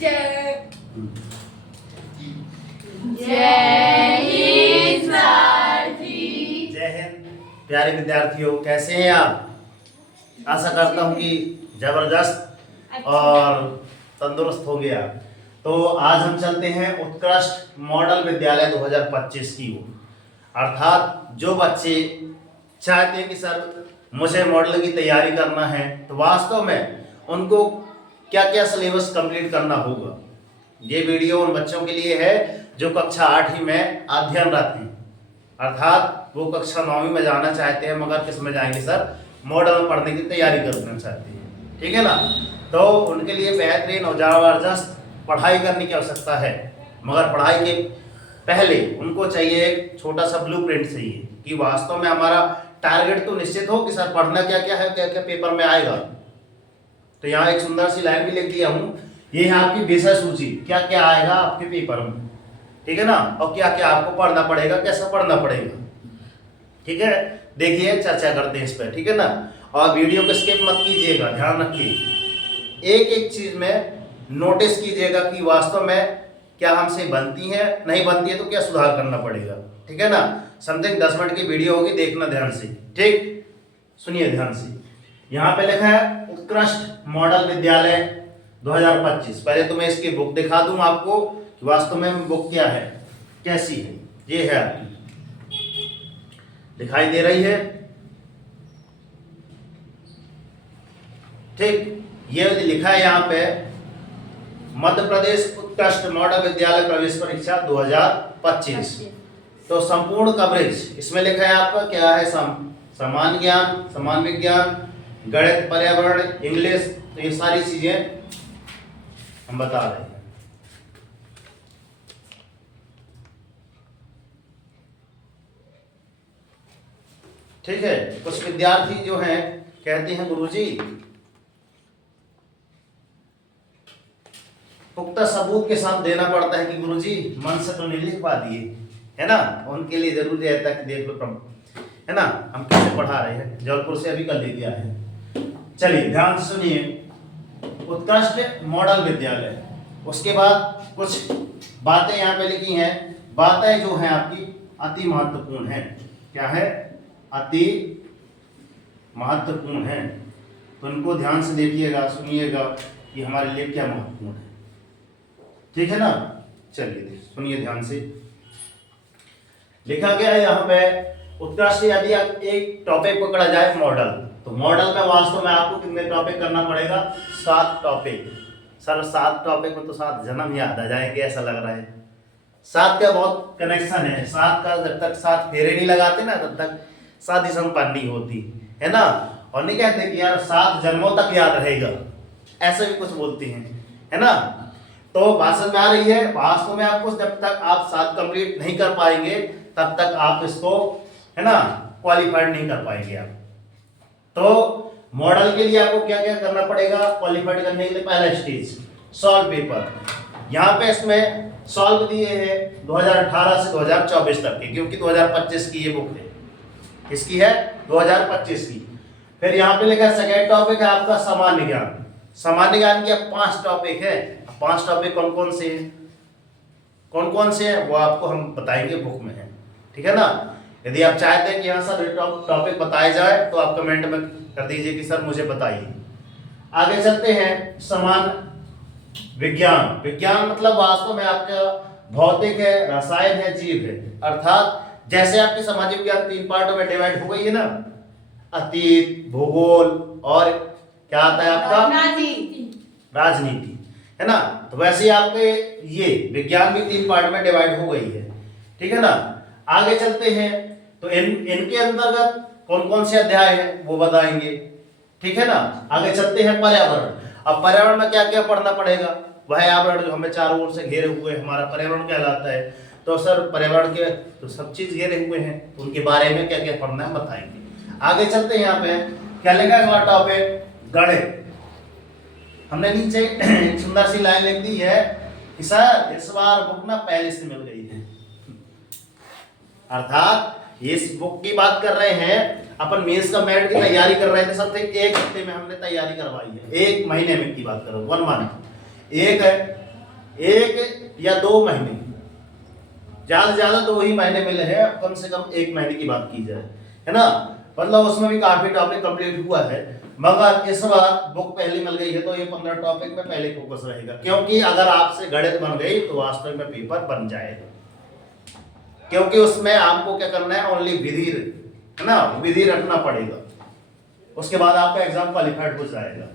जय जय हिंद सर जी। जय हिंद। प्यारे विद्यार्थियों, कैसे हैं आप? आशा करता हूं कि जबरदस्त और तंदुरुस्त हो गया। तो आज हम चलते हैं उत्कृष्ट मॉडल विद्यालय 2025 की ओर। अर्थात जो बच्चे चाहते हैं कि सर मुझे मॉडल की तैयारी करना है, तो वास्तव में उनको क्या क्या सिलेबस कंप्लीट करना होगा। ये वीडियो उन बच्चों के लिए है जो कक्षा 8वीं में अध्ययनरत हैं, अर्थात वो कक्षा 9वीं में जाना चाहते हैं मगर किस में जाएंगे सर, मॉडल में पढ़ने की तैयारी करना चाहते हैं, ठीक है ना। तो उनके लिए बेहतरीन और जबरदस्त पढ़ाई करने की आवश्यकता है, मगर पढ़ाई के पहले उनको चाहिए एक छोटा सा ब्लूप्रिंट चाहिए कि वास्तव में हमारा टारगेट तो निश्चित हो कि सर पढ़ना क्या क्या है, क्या क्या पेपर में आएगा। तो यहाँ एक सुंदर सी लाइन भी लिख दिया हूँ, ये है आपकी विषय सूची, क्या क्या आएगा आपके पेपर में, ठीक है ना, और क्या क्या आपको पढ़ना पड़ेगा, कैसा पढ़ना पड़ेगा, ठीक है। देखिए चर्चा करते हैं इस पर, ठीक है ना। और वीडियो को स्किप मत कीजिएगा, ध्यान रखिए, एक एक चीज में नोटिस कीजिएगा कि वास्तव में क्या हमसे बनती है, नहीं बनती है तो क्या सुधार करना पड़ेगा, ठीक है ना। समथिंग 10 मिनट की वीडियो होगी, देखना ध्यान से, ठीक। सुनिए ध्यान से, यहाँ पे लिखा है उत्कृष्ट मॉडल विद्यालय 2025। पहले तो मैं इसकी बुक दिखा दूं आपको कि वास्तव में बुक क्या है, कैसी है। ये है आपकी, दिखाई दे रही है, ठीक। ये लिखा है यहाँ पे मध्य प्रदेश उत्कृष्ट मॉडल विद्यालय प्रवेश परीक्षा 2025। तो संपूर्ण कवरेज इसमें लिखा है आपका क्या है, सामान्य ज्ञान, सामान्य विज्ञान, गणित, पर्यावरण, इंग्लिश, तो ये सारी चीजें हम बता रहे हैं। ठीक है। कुछ विद्यार्थी जो हैं कहते हैं गुरुजी पुख्ता सबूत के साथ देना पड़ता है कि गुरुजी मन से तो नहीं लिख पा दिए, है ना। उनके लिए जरूरी रहता है कि देख लो, है ना, हम कैसे पढ़ा रहे हैं, जबलपुर से अभी कल लेके आए हैं। चलिए ध्यान से सुनिए, उत्कृष्ट मॉडल विद्यालय, उसके बाद कुछ बातें यहाँ पे लिखी हैं। बातें जो हैं आपकी अति महत्वपूर्ण हैं, क्या है, अति महत्वपूर्ण है। तो इनको ध्यान से देखिएगा, सुनिएगा कि हमारे लिए क्या महत्वपूर्ण है, ठीक है ना। चलिए सुनिए ध्यान से, लिखा गया है यहाँ पे उत्कृष्ट यदि एक टॉपिक पकड़ा जाए मॉडल, तो मॉडल में वास्तव में आपको कितने टॉपिक करना पड़ेगा, 7 टॉपिक। सर 7 टॉपिक में तो 7 जन्म याद आ जाएंगे ऐसा लग रहा है। 7 का बहुत कनेक्शन है, 7 का जब तक 7 फेरे नहीं लगाते ना तब तक शादी संपन्न नहीं होती, है ना। और नहीं कहते कि यार 7 जन्मों तक याद रहेगा, ऐसे भी कुछ बोलते हैं, है ना। तो भाषण में आ रही है, वास्तव में आपको जब तक आप 7 कंप्लीट नहीं कर पाएंगे तब तक आप इसको, है ना, क्वालिफाइड नहीं कर पाएंगे आप। तो मॉडल के लिए आपको क्या क्या करना पड़ेगा, क्वालिफाइड करने के लिए पहला स्टेज सॉल्व पेपर। यहाँ पे इसमें सॉल्व दिए हैं 2018 से 2024 तक के, क्योंकि 2025 की ये बुक है, इसकी है 2025 की। फिर यहाँ पे लिखा है सेकेंड टॉपिक है आपका सामान्य ज्ञान। सामान्य ज्ञान के 5 टॉपिक है। 5 टॉपिक कौन कौन से हैं, कौन कौन से हैं वो आपको हम बताएंगे, बुक में है, ठीक है ना। यदि आप चाहते हैं कि यहाँ सर टॉपिक बताए जाए तो आप कमेंट में कर दीजिए कि सर मुझे बताइए। आगे चलते हैं समान विज्ञान। विज्ञान मतलब वास्तव में आपका भौतिक है, रसायन है, जीव है। अर्थात जैसे आपकी सामाजिक विज्ञान 3 पार्टों में डिवाइड हो गई है ना, अतीत, भूगोल और क्या आता है आपका, राजनीति, है ना। तो वैसे आपके ये विज्ञान भी 3 पार्ट में डिवाइड हो गई है, ठीक है ना। आगे चलते हैं तो इनके अंतर्गत कौन कौन से अध्याय हैं वो बताएंगे, ठीक है ना। आगे चलते हैं पर्यावरण। अब पर्यावरण में क्या क्या पढ़ना पड़ेगा, वह आवरण जो हमें चारों ओर से घेरे हुए हमारा पर्यावरण कहलाता है। तो सर पर्यावरण के तो सब चीज घेरे हुए हैं, तो उनके बारे में क्या क्या पढ़ना है बताएंगे। आगे चलते हैं, यहाँ पे क्या लिखा है अगला टॉपिक, गणित। हमने नीचे एक सुंदर सी लाइन लिख दी है कि सर इस बार बुक ना पहले से मिल गई है। अर्थात इस बुक की बात कर रहे हैं, अपन मेंस का मेरिट की तैयारी कर रहे थे, समथिंग 1 हफ्ते में हमने तैयारी करवाई है, 1 महीने में की बात कर रहा हूं, 1 मंथ। एक 1 या 2 महीने, ज्यादा से ज्यादा 2 ही महीने मिले हैं, कम से कम 1 महीने की बात की जाए, है ना। मतलब उसमें भी काफी टॉपिक कंप्लीट हुआ है, मगर इस बार बुक पहली मिल गई है तो ये 15 टॉपिक में पहले फोकस रहेगा, क्योंकि अगर आपसे गणित बन गई तो वास्तव में पेपर बन जाएगा, क्योंकि उसमें आपको क्या करना है, ओनली विधि, है ना, विधि रखना पड़ेगा, उसके बाद आपका एग्जाम क्वालिफाइड हो जाएगा।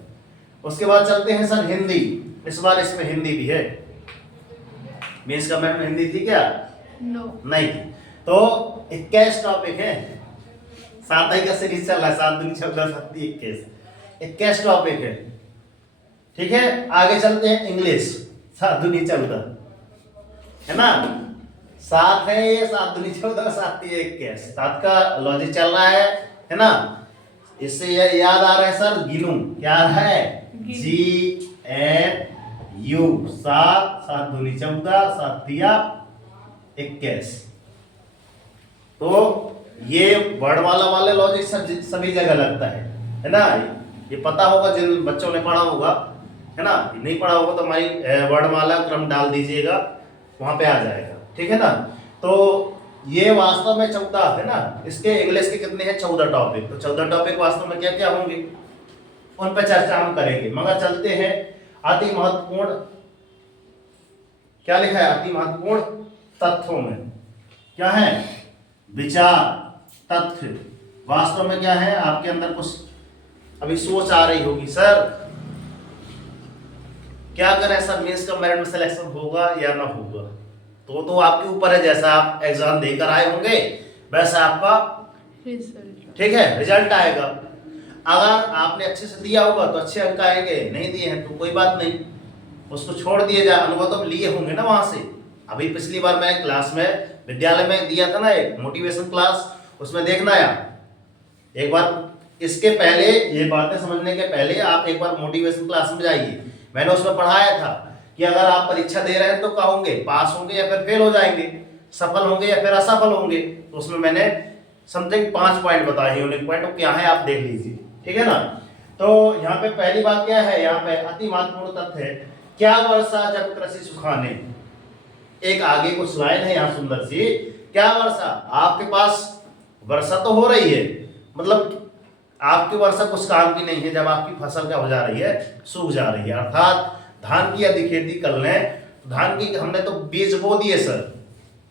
उसके बाद चलते हैं सर हिंदी, इस बार इसमें हिंदी भी है। मेंस का मैम हिंदी थी क्या? नो नहीं थी। तो 21 टॉपिक है, 7 ही का सीरीज चल रहा है, 7 दूनी 14 7 21, 21 टॉपिक है, ठीक है। आगे चलते हैं इंग्लिश, 7 दूनी 14, है ना, 7 है ये, 7 दूनी 14 7 3 21, 7 का लॉजिक चल रहा है ना। इससे याद आ रहा है सर, गिनू क्या आ रहा है, GNU, 7 7 दूनी 14 7 दिया 21। तो ये वर्ड वाले लॉजिक सभी जगह लगता है ना। ये पता होगा जिन बच्चों ने पढ़ा होगा, है ना, नहीं पढ़ा होगा तो हमारी वर्णमाला क्रम डाल दीजिएगा, वहां पे आ जाएगा, ठीक है ना। तो ये वास्तव में 14 है ना, इसके इंग्लिश के कितने हैं, 14 टॉपिक। तो 14 टॉपिक वास्तव में क्या क्या होंगे उन पर चर्चा हम करेंगे, मगर चलते हैं अति महत्वपूर्ण, क्या लिखा है, अति महत्वपूर्ण तथ्यों में क्या है, विचार तथ्य। वास्तव में क्या है, आपके अंदर कुछ अभी सोच आ रही होगी, सर क्या करें, सर मेंस का मेरिट में सिलेक्शन होगा या ना होगा। तो आपके ऊपर है, जैसा आप एग्जाम देकर आए होंगे वैसा आपका रिजल्ट, ठीक है, रिजल्ट आएगा। अगर आपने अच्छे से दिया होगा तो अच्छे अंक आएंगे, नहीं दिए हैं तो कोई बात नहीं, उसको छोड़ दिए जाए। अनुभव तो लिए होंगे ना वहां से। अभी पिछली बार मैंने क्लास में विद्यालय में दिया था ना एक मोटिवेशन क्लास, उसमें देखना आया एक बार, इसके पहले ये बातें समझने के पहले आप एक बार मोटिवेशन क्लास में जाइए। मैंने उसमें पढ़ाया था कि अगर आप परीक्षा दे रहे हैं तो क्या होंगे, पास होंगे या फिर फेल हो जाएंगे, सफल होंगे या फिर असफल होंगे। तो उसमें मैंने समथिंग 5 पॉइंट बताए, यूनिक पॉइंट, क्या है आप देख लीजिए, ठीक है ना। तो यहाँ पे पहली बात क्या है, यहाँ पे अति महत्वपूर्ण तथ्य है, क्या वर्षा जब कृषि सुखाने। एक आगे कुछ लाइन है यहाँ सुंदर सी, क्या वर्षा, आपके पास वर्षा तो हो रही है, मतलब आपकी वर्षा कुछ काम की नहीं है जब आपकी फसल क्या हो जा रही है, सूख जा रही है। अर्थात धान की यदि खेती कर लें, धान की हमने तो बीज बो दिए सर,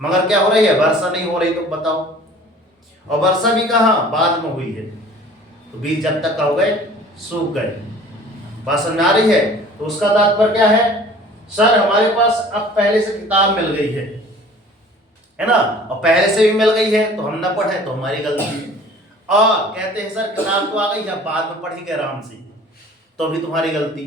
मगर क्या हो रही है, वर्षा नहीं हो रही, तो बताओ। और वर्षा भी कहाँ, बाद में हुई है, तो बीज जब तक का हो गए, सूख गए। बात समझ आ रही है। तो उसका तात्पर्य क्या है, सर हमारे पास अब पहले से किताब मिल गई है ना, और पहले से भी मिल गई है तो हम ना पढ़े तो हमारी गलती है। और कहते हैं सर किताब तो आ गई है, बाद में पढ़ेंगे आराम से, तो भी तुम्हारी गलती।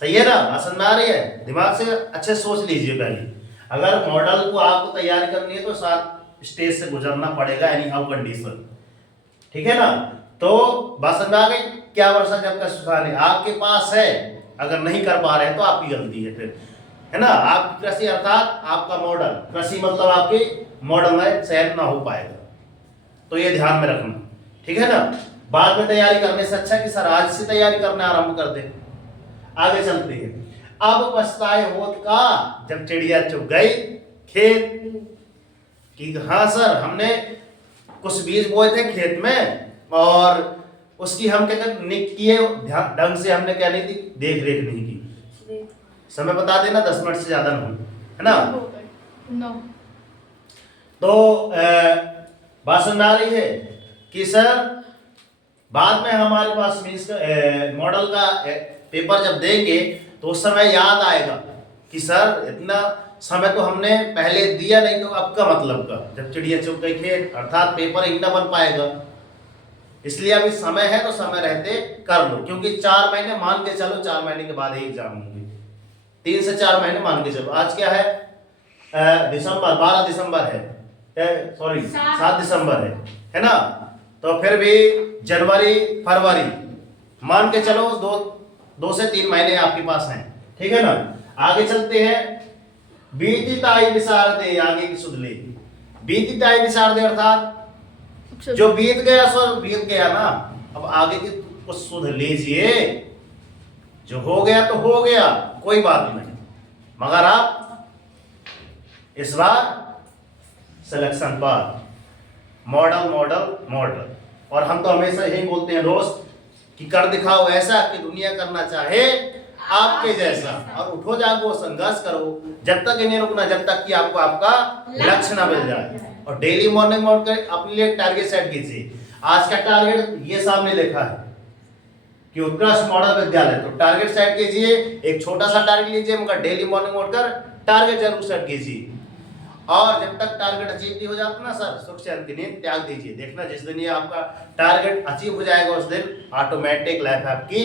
सही है ना, समझ में आ रही है, दिमाग से अच्छे सोच लीजिए पहले। अगर मॉडल को आपको तैयारी करनी है तो 7 स्टेज से गुजरना पड़ेगा, एनी हाउ कंडीशन, ठीक है ना। तो बात समझ आ गई, क्या वर्षा जब का सुखाने, आपके पास है, अगर नहीं कर पा रहे हैं तो आपकी गलती है फिर, है ना। आपकी कृषि अर्थात आपका मॉडल, कृषि मतलब आपके मॉडल में चयन ना हो पाएगा, तो ये ध्यान में रखना, ठीक है ना। बाद में तैयारी करने से अच्छा कि सर आज से तैयारी करना आरंभ कर दे। आगे चलते हैं, अब पछताए होत का जब चिड़िया चुग गई खेत, कि हाँ सर हमने कुछ बीज बोए थे खेत में और उसकी हम क्या किए ढंग से, हमने क्या नहीं थी, देख रेख नहीं की। समय बता देना, 10 मिनट से ज्यादा नहीं, है ना। नो तो बात समझ आ रही है कि सर बाद में हमारे पास मीन्स मॉडल का पेपर जब देंगे तो उस समय याद आएगा कि सर इतना समय तो हमने पहले दिया नहीं, तो अब का मतलब का जब चिड़िया चुग गई खेत, अर्थात पेपर ही ना बन पाएगा। इसलिए अभी समय है तो समय रहते कर लो, क्योंकि 4 महीने मान के चलो, 4 महीने के बाद ही एग्जाम होंगे, 3 से 4 महीने मान के चलो। आज क्या है, दिसंबर, 12 दिसंबर है, सॉरी 7 दिसंबर है ना। तो फिर भी जनवरी फरवरी मान के चलो, 2 से 3 महीने आपके पास हैं, ठीक है ना। आगे चलते हैं, बीती ताई विसार दे, आगे की सुध ले। बीती ताई विसार दे अर्थात जो बीत गया सो बीत गया ना, अब आगे की कुछ सुध लीजिए, जो हो गया तो हो गया, कोई बात नहीं, मगर आप इस बार सिलेक्शन पर मॉडल मॉडल मॉडल। और हम तो हमेशा यही बोलते हैं दोस्त कि कर दिखाओ ऐसा कि दुनिया करना चाहे आपके जैसा, और उठो जागो संघर्ष करो, जब तक ये नहीं रुकना जब तक कि आपको आपका लक्ष्य ना मिल जाए। और डेली मॉर्निंग में उठकर अपने लिए टारगेट सेट कीजिए। आज का टारगेट ये सामने लिखा है कि उत्कृष्ट मॉडल विद्यालय, तो टारगेट सेट कीजिए, एक छोटा सा टारगेट लीजिए, मगर डेली मॉर्निंग में उठकर टारगेट जरूर सेट कीजिए। और जब तक टारगेट अचीव नहीं हो जाता ना सर, सुख चैन की नींद त्याग दीजिए। देखना जिस दिन ये आपका टारगेट अचीव हो जाएगा उस दिन ऑटोमेटिक लाइफ आपकी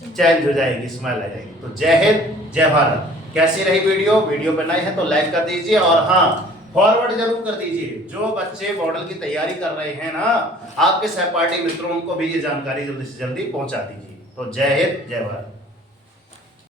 चेंज हो जाएगी, स्माइल आ जाएगी। तो जय हिंद जय भारत। कैसी रही वीडियो? वीडियो पे नए हैं तो लाइक कर दीजिए, और हाँ फॉरवर्ड जरूर कर दीजिए। जो बच्चे मॉडल की तैयारी कर रहे हैं ना, आपके सहपाठी मित्रों, उनको भी ये जानकारी जल्दी से जल्दी पहुंचा दीजिए। तो जय हिंद जय भारत।